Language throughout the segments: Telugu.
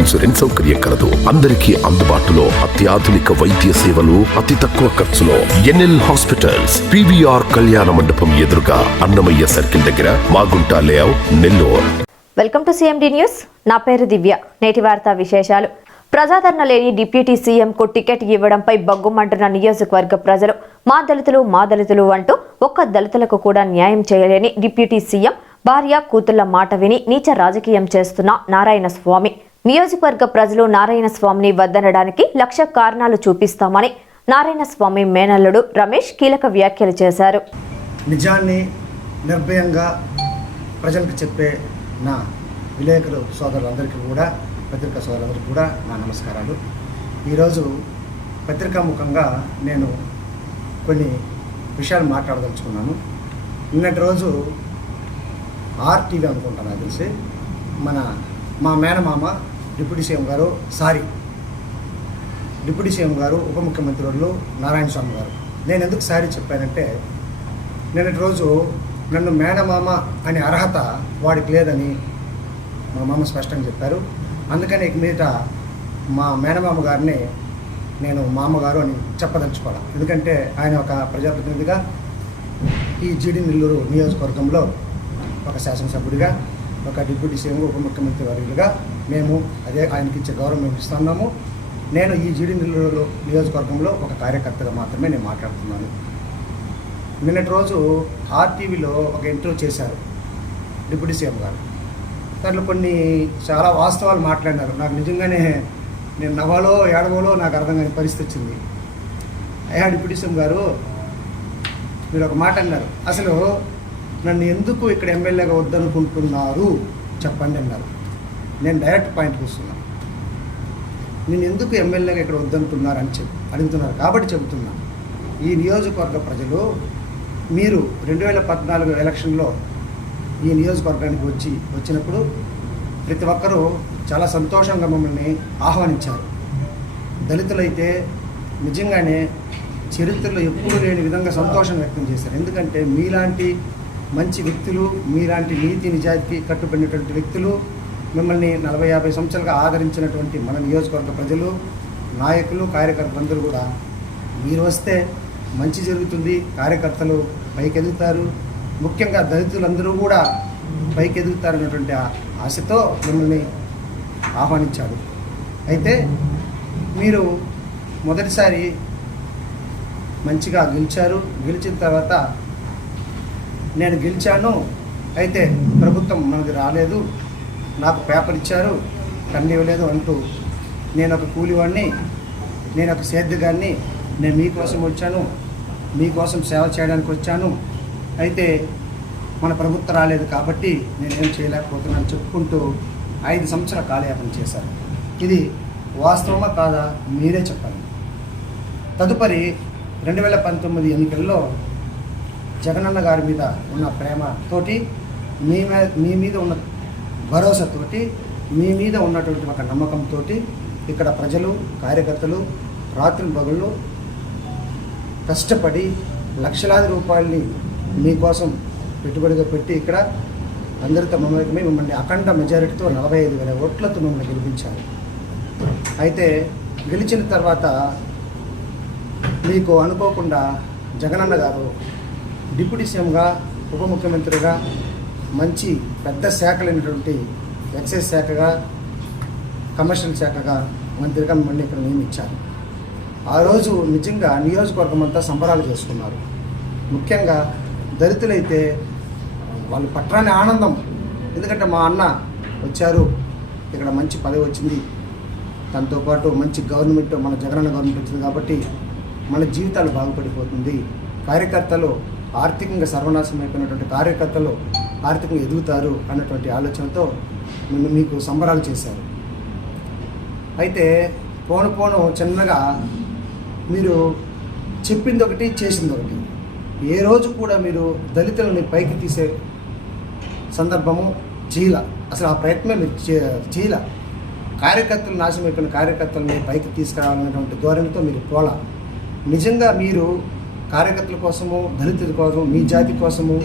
ఇన్సూరెన్స్ సౌకర్యం కలదు. అందరికీ అందుబాటులో అత్యాధునిక వైద్య సేవలు అతి తక్కువ ఖర్చులో ఎన్ఎల్ హాస్పిటల్స్ పివిఆర్ కళ్యాణ మండపం ఎదురుగా అన్నమయ్య సర్కిల్ దగ్గర Magunta layout Nellore. Welcome to CMD news నా పేరు దివ్య. నేటి వార్తా విశేషాలు. ప్రజాదరణ లేని డిప్యూటీ సీఎంకు టికెట్ ఇవ్వడంపై బగ్గుమంటున్న నియోజకవర్గ ప్రజలు మా దళితులు మా దళితులు అంటూ ఒక్క దళితులకు కూడా న్యాయం చేయలేని డిప్యూటీ సీఎం భార్య కూతుళ్ళ మాట విని నీచ రాజకీయం చేస్తున్న నారాయణ స్వామి నియోజకవర్గ ప్రజలు నారాయణ స్వామిని వద్దనడానికి లక్ష కారణాలు చూపిస్తామని నారాయణ స్వామి మేనల్లుడు రమేష్ కీలక వ్యాఖ్యలు చేశారు. నిజాన్ని నిర్భయంగా ప్రజలకు చెప్పే నా విలేకరు సోదరులందరికీ కూడా పత్రికా సోదరులందరికీ కూడా నా నమస్కారాలు. ఈరోజు పత్రికాముఖంగా నేను కొన్ని విషయాలు మాట్లాడదలుచుకున్నాను. నిన్నటి రోజు ఆర్టీవీ అనుకుంటాను నాకు తెలిసి మన మా మేనమామ డిప్యూటీ సీఎం గారు సారీ డిప్యూటీ సీఎం గారు ఉప ముఖ్యమంత్రి వాళ్ళు నారాయణ స్వామి గారు. నేను ఎందుకు సారీ చెప్పానంటే నిన్నటి రోజు నన్ను మేనమామ అనే అర్హత వాడికి లేదని మా మామ స్పష్టంగా చెప్పారు. అందుకని ఇక మీదట మా మేనమామ గారిని నేను మామగారు అని చెప్పదలుచుకోవాలి. ఎందుకంటే ఆయన ఒక ప్రజాప్రతినిధిగా ఈ జీడి నెల్లూరు నియోజకవర్గంలో ఒక శాసనసభ్యుడిగా ఒక డిప్యూటీ సీఎం ఉప ముఖ్యమంత్రి వర్యులుగా మేము అదే ఆయనకి ఇచ్చే గౌరవం మేము ఇస్తున్నాము. నేను ఈ జీడి నెల్లూరు నియోజకవర్గంలో ఒక కార్యకర్తగా మాత్రమే నేను మాట్లాడుతున్నాను. నిన్నటి రోజు ఆర్టీవీలో ఒక ఇంటర్వ్యూ చేశారు డిప్యూటీ సీఎం గారు. దాంట్లో కొన్ని చాలా వాస్తవాలు మాట్లాడినారు. నాకు నిజంగానే నేను నవ్వాలో ఏడవాలో నాకు అర్థం కాని పరిస్థితి వచ్చింది. అయ్యా డిప్యూటీ సీఎం గారు మీరు ఒక మాట అన్నారు. అసలు నన్ను ఎందుకు ఇక్కడ ఎమ్మెల్యేగా వద్దనుకుంటున్నారు? చెప్పండి అన్నారు. నేను డైరెక్ట్ పాయింట్కి వస్తున్నాను నేను ఎందుకు ఎమ్మెల్యేగా ఇక్కడ వద్దంటున్నారు అని అడుగుతున్నారు. కాబట్టి చెబుతున్నా. ఈ నియోజకవర్గ ప్రజలు మీరు రెండు వేల పద్నాలుగు ఎలక్షన్లో ఈ నియోజకవర్గానికి వచ్చి వచ్చినప్పుడు ప్రతి ఒక్కరూ చాలా సంతోషంగా మమ్మల్ని ఆహ్వానించారు. దళితులైతే నిజంగానే చరిత్రలో ఎప్పుడూ లేని విధంగా సంతోషం వ్యక్తం చేశారు. ఎందుకంటే మీలాంటి మంచి వ్యక్తులు మీలాంటి నీతి నిజాయితీ కట్టుబడినటువంటి వ్యక్తులు మిమ్మల్ని నలభై యాభై సంవత్సరాలుగా ఆదరించినటువంటి మన నియోజకవర్గ ప్రజలు నాయకులు కార్యకర్తలందరూ కూడా మీరు వస్తే మంచి జరుగుతుంది కార్యకర్తలు పైకెదుగుతారు ముఖ్యంగా దళితులందరూ కూడా పైకి ఎదుగుతారన్నటువంటి ఆశతో మిమ్మల్ని ఆహ్వానించాడు. అయితే మీరు మొదటిసారి మంచిగా గెలిచారు గెలిచిన తర్వాత నేను గెలిచాను అయితే ప్రభుత్వం మనది రాలేదు నాకు పేపర్ ఇచ్చారు కన్ను ఇవ్వలేదు అంటూ నేను ఒక కూలివాడిని నేను ఒక సేద్యగాన్ని నేను మీకోసం వచ్చాను మీకోసం సేవ చేయడానికి వచ్చాను. అయితే మన ప్రభుత్వం రాలేదు కాబట్టి నేనేం చేయలేకపోతున్నాను చెప్పుకుంటూ ఐదు సంవత్సరాల కాలయాపన చేశారు. ఇది వాస్తవమా కాదా మీరే చెప్పండి తదుపరి రెండు వేల పంతొమ్మిది ఎన్నికల్లో జగనన్న గారి మీద ఉన్న ప్రేమతోటి మీ మీద మీ మీద ఉన్న భరోసాతోటి మీ మీద ఉన్నటువంటి ఒక నమ్మకంతో ఇక్కడ ప్రజలు కార్యకర్తలు రాత్రి పగళ్ళు కష్టపడి లక్షలాది రూపాయల్ని మీకోసం పెట్టుబడిగా పెట్టి ఇక్కడ అందరితో మమ్మల్ని మిమ్మల్ని అఖండ మెజారిటీతో నలభై ఐదు వేల ఓట్లతో మిమ్మల్ని గెలిపించారు. అయితే గెలిచిన తర్వాత మీకు అనుకోకుండా జగనన్న గారు డిప్యూటీ సీఎంగా ఉప ముఖ్యమంత్రిగా మంచి పెద్ద శాఖలైనటువంటి ఎక్సైజ్ శాఖగా కమర్షియల్ శాఖగా మంత్రిగా మిమ్మల్ని ఇక్కడ నియమించారు. ఆ రోజు నిజంగా నియోజకవర్గం అంతా సంబరాలు చేసుకున్నారు. ముఖ్యంగా దళితులైతే వాళ్ళు పట్టరాని ఆనందం. ఎందుకంటే మా అన్న వచ్చారు ఇక్కడ మంచి పదవి వచ్చింది. దాంతో పాటు మంచి గవర్నమెంట్ మన జగనన్న గవర్నమెంట్ వచ్చింది కాబట్టి మన జీవితాలు బాగుపడిపోతుంది. కార్యకర్తలు ఆర్థికంగా సర్వనాశనం అయిపోయినటువంటి కార్యకర్తలు ఆర్థికంగా ఎదుగుతారు అన్నటువంటి ఆలోచనతో మేము మీకు సంబరాలు చేశారు. అయితే పోను పోను చిన్నగా మీరు చెప్పింది ఒకటి చేసింది ఒకటి ఏ రోజు కూడా మీరు దళితులని పైకి తీసే సందర్భము చీల. అసలు ఆ ప్రయత్నం మీరు చీల. కార్యకర్తలు నాశనం అయిపోయిన కార్యకర్తలని పైకి తీసుకురావాలనేటువంటి ధోరణితో మీరు పోల. నిజంగా మీరు కార్యకర్తల కోసము దళితుల కోసం మీ జాతి కోసము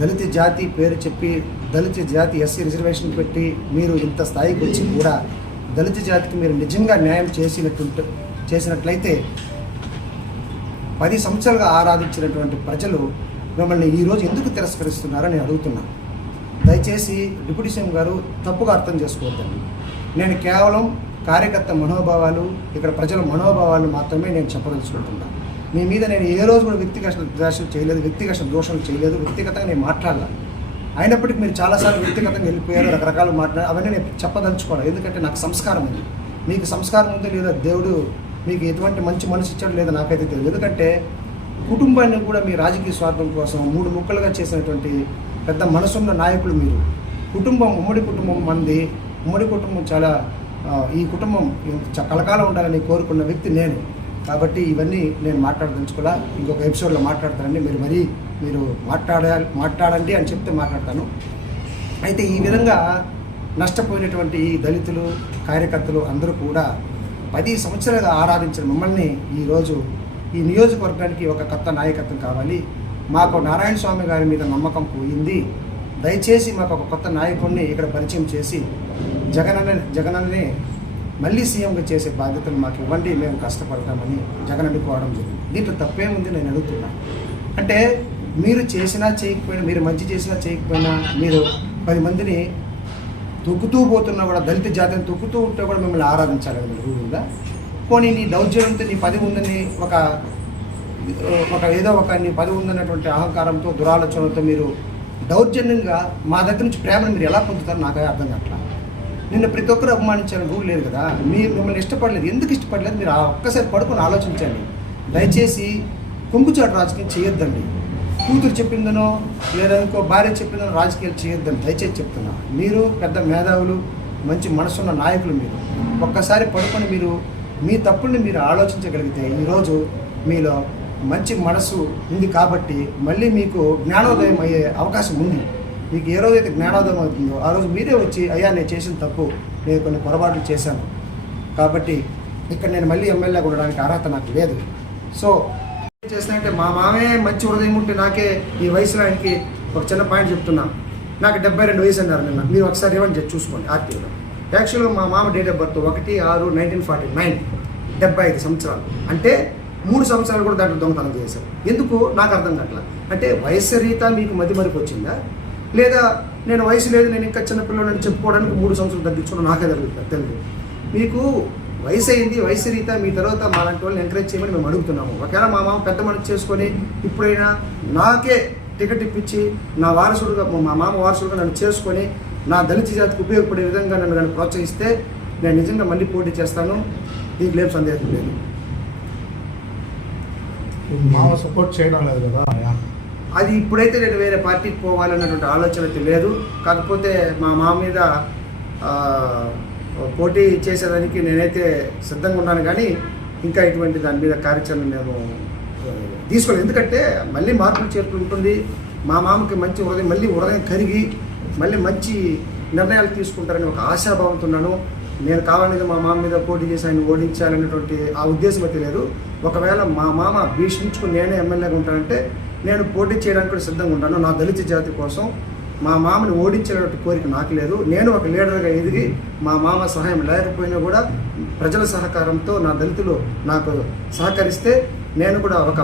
దళిత జాతి పేరు చెప్పి దళిత జాతి ఎస్సీ రిజర్వేషన్ పెట్టి మీరు ఇంత స్థాయికి వచ్చి కూడా దళిత జాతికి మీరు నిజంగా న్యాయం చేసినట్టు చేసినట్లయితే పది సంవత్సరాలుగా ఆరాధించినటువంటి ప్రజలు మిమ్మల్ని ఈరోజు ఎందుకు తిరస్కరిస్తున్నారని నేను అడుగుతున్నా. దయచేసి డిప్యూటీ సీఎం గారు తప్పుగా అర్థం చేసుకోవద్దండి. నేను కేవలం కార్యకర్త మనోభావాలు ఇక్కడ ప్రజల మనోభావాలు మాత్రమే నేను చెప్పదలుచుకుంటున్నాను మీ మీద నేను ఏ రోజు కూడా వ్యక్తిగత ద్వేషం చేయలేదు వ్యక్తిగత దోషం చేయలేదు వ్యక్తిగతంగా నేను మాట్లాడాలి. అయినప్పటికీ మీరు చాలాసార్లు వ్యక్తిగతంగా వెళ్ళిపోయారు రకరకాలు మాట్లాడారు అవన్నీ నేను చెప్పదలుచుకోవాలి. ఎందుకంటే నాకు సంస్కారం ఉంది. మీకు సంస్కారం ఉందో లేదా దేవుడు మీకు ఎటువంటి మంచి మనసు ఇచ్చాడు లేదో నాకైతే తెలియదు. ఎందుకంటే కుటుంబాన్ని కూడా మీ రాజకీయ స్వార్థం కోసం మూడు ముక్కలుగా చేసినటువంటి పెద్ద మనసున్న నాయకులు మీరు. కుటుంబం ఉమ్మడి కుటుంబం మంది. ఉమ్మడి కుటుంబం చాలా ఈ కుటుంబం చ- కలకాలం ఉండాలని కోరుకున్న వ్యక్తి నేను. కాబట్టి ఇవన్నీ నేను మాట్లాడదలుచుకోలే ఇంకొక ఎపిసోడ్లో మాట్లాడతానండి. మీరు మరీ మీరు మాట్లాడాలి మాట్లాడండి అని చెప్తే మాట్లాడతాను. అయితే ఈ విధంగా నష్టపోయినటువంటి ఈ దళితులు కార్యకర్తలు అందరూ కూడా పది సంవత్సరాలుగా ఆరాధించిన మమ్మల్ని ఈరోజు ఈ నియోజకవర్గానికి ఒక కొత్త నాయకత్వం కావాలి. మాకు నారాయణ స్వామి గారి మీద నమ్మకం పోయింది. దయచేసి మాకు ఒక కొత్త నాయకుడిని ఇక్కడ పరిచయం చేసి జగనన్న జగనన్నని మళ్ళీ సీఎంగా చేసే బాధ్యతలు మాకు ఇవ్వండి మేము కష్టపడతామని జగన్ కోరడం జరిగింది. దీంట్లో తప్పేముంది నేను అడుగుతున్నా. అంటే మీరు చేసినా చేయకపోయినా మీరు మంచి చేసినా చేయకపోయినా మీరు పది మందిని తొక్కుతూ పోతున్నా కూడా దళిత జాతిని తొక్కుతూ ఉంటే కూడా మిమ్మల్ని ఆరాధించాలని మీరు రూల్ పోనీ నీ దౌర్జన్యంతో నీ పది ఉందని ఒక ఒక ఏదో ఒక నీ పది ఉందన్నటువంటి అహంకారంతో దురాలోచనలతో మీరు దౌర్జన్యంగా మా దగ్గర నుంచి ప్రేమను మీరు ఎలా పొందుతారో నాకే అర్థం కావట్లేదు నిన్ను ప్రతి ఒక్కరు అవమానించాలని రూల్ లేదు కదా. మీరు మిమ్మల్ని ఇష్టపడలేదు. ఎందుకు ఇష్టపడలేదు? మీరు ఒక్కసారి పడుకొని ఆలోచించండి. దయచేసి కుంకుచాటు రాజకీయం చేయొద్దండి. కూతురు చెప్పిందనో లేదా ఇంకో భార్య చెప్పిందనో రాజకీయాలు చేయొద్దని దయచేసి చెప్తున్నా. మీరు పెద్ద మేధావులు మంచి మనసున్న నాయకులు మీరు. ఒక్కసారి పడుకొని మీరు మీ తప్పుల్ని మీరు ఆలోచించగలిగితే ఈరోజు మీలో మంచి మనసు ఉంది కాబట్టి మళ్ళీ మీకు జ్ఞానోదయం అయ్యే అవకాశం ఉంది. మీకు ఏ రోజైతే జ్ఞానోదయం అవుతుందో ఆ రోజు మీరే వచ్చి అయ్యా నేను చేసిన తప్పు నేను కొన్ని పొరపాట్లు చేశాను. కాబట్టి ఇక్కడ నేను మళ్ళీ ఎమ్మెల్యేగా ఉండడానికి అర్హత నాకు లేదు. సో ఏం చేస్తానంటే మా మామే మంచి హృదయం ఉంటే నాకే ఈ వయసులో ఆయనకి ఒక చిన్న పాయింట్ చెప్తున్నా. నాకు డెబ్బై రెండు వయసు అన్నారు నిన్న. మీరు ఒకసారి ఏమని చెప్పి చూసుకోండి ఆర్టీలో యాక్చువల్గా మా మామ డేట్ ఆఫ్ బర్త్ ఒకటి ఆరు నైన్టీన్ ఫార్టీ నైన్ డెబ్బై ఐదు సంవత్సరాలు. అంటే మూడు సంవత్సరాలు కూడా దాంట్లో దొంగతనం చేశారు. ఎందుకు? నాకు అర్థం కావట్లా. అంటే వయస్సు రీత మీకు మతి మరిపు వచ్చిందా? లేదా నేను వయసు లేదు నేను ఇంకా చిన్నపిల్లలని చెప్పుకోవడానికి మూడు సంవత్సరాలు తగ్గించుకున్నా నాకే జరుగుతుంది తెలియదు మీకు వయసు అయింది వయసు రీతా మీ తర్వాత మా లాంటి వాళ్ళని ఎంకరేజ్ చేయమని మేము అడుగుతున్నాము. ఒకవేళ మా మామ పెద్ద మనసు చేసుకొని ఇప్పుడైనా నాకే టికెట్ ఇప్పించి నా వారసుడుగా మా మామ వారసుడుగా నన్ను చేసుకొని నా దళిత జాతికి ఉపయోగపడే విధంగా నన్ను నన్ను ప్రోత్సహిస్తే నేను నిజంగా మళ్ళీ పోటీ చేస్తాను. దీనికి లేదు సందేహం లేదు. మామ సపోర్ట్ చేయడం లేదు కదా అది ఇప్పుడైతే నేను వేరే పార్టీకి పోవాలన్నటువంటి ఆలోచన అయితే లేదు. కాకపోతే మా మామ మీద పోటీ చేసేదానికి నేనైతే సిద్ధంగా ఉన్నాను కానీ ఇంకా ఇటువంటి దాని మీద కార్యాచరణ మేము తీసుకోలేదు. ఎందుకంటే మళ్ళీ మార్పులు చేర్పులు ఉంటుంది మా మామకి మంచి హృదయం మళ్ళీ హృదయం కరిగి మళ్ళీ మంచి నిర్ణయాలు తీసుకుంటారని ఒక ఆశాభావంతో ఉన్నాను నేను కావాలనేది మా మామ మీద పోటీ చేసి ఆయన ఓడించాలనేటువంటి ఆ ఉద్దేశం అయితే లేదు. ఒకవేళ మా మామ భీష్మించుకుని నేనే ఎమ్మెల్యేగా ఉంటానంటే నేను పోటీ చేయడానికి కూడా సిద్ధంగా ఉంటాను. నా దళిత జాతి కోసం మా మామని ఓడించేటువంటి కోరిక నాకు లేదు. నేను ఒక లీడర్గా ఎదిగి మా మామ సహాయం లేకపోయినా కూడా ప్రజల సహకారంతో నా దళితులు నాకు సహకరిస్తే నేను కూడా ఒక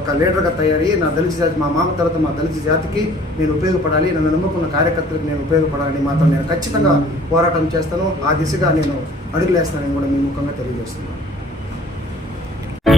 ఒక లీడర్గా తయారయ్యి నా దళిత జాతి మా మామ తర్వాత మా దళిత జాతికి నేను ఉపయోగపడాలి నన్ను నమ్ముకున్న కార్యకర్తలకు నేను ఉపయోగపడాలని మాత్రం నేను ఖచ్చితంగా పోరాటం చేస్తాను. ఆ దిశగా నేను అడుగులేస్తానని కూడా మీ ముఖంగా తెలియజేస్తున్నాను.